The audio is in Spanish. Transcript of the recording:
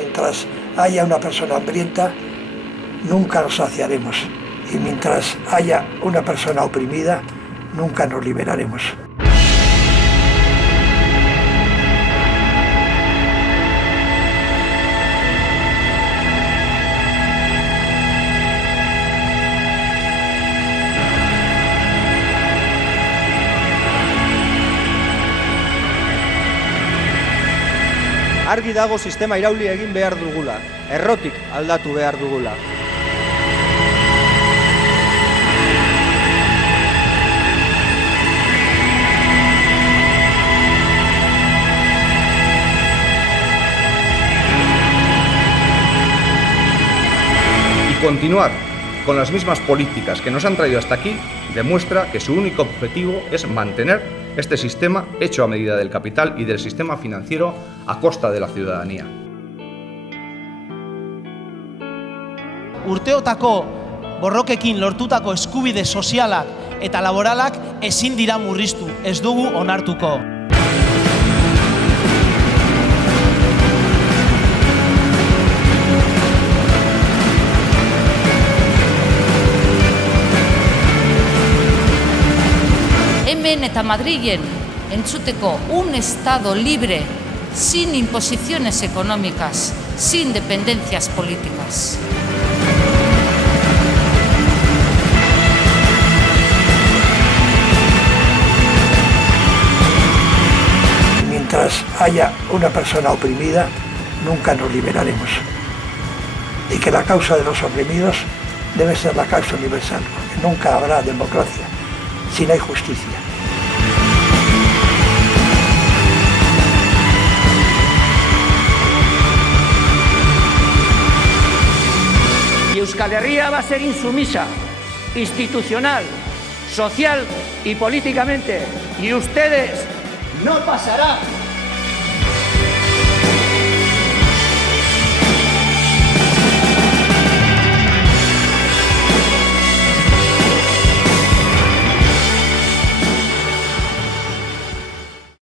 mientras haya una persona hambrienta, nunca nos saciaremos. Y mientras haya una persona oprimida, nunca nos liberaremos. Argi dago sistema irauli egin behar dugula, errotik aldatu behar dugula. Y continuar con las mismas políticas que nos han traído hasta aquí demuestra que su único objetivo es mantener este sistema hecho a medida del capital y del sistema financiero a costa de la ciudadanía. Urteotako borrokekin lortutako eskubide sozialak eta laboralak ezin dira murriztu, ez dugu onartuko. Hemen eta Madrilen entzuteko un Estado libre, sin imposiciones económicas, sin dependencias políticas. Mientras haya una persona oprimida, nunca nos liberaremos. Y que la causa de los oprimidos debe ser la causa universal, porque nunca habrá democracia si no hay justicia. Y Euskal Herria va a ser insumisa, institucional, social y políticamente. Y ustedes no pasarán.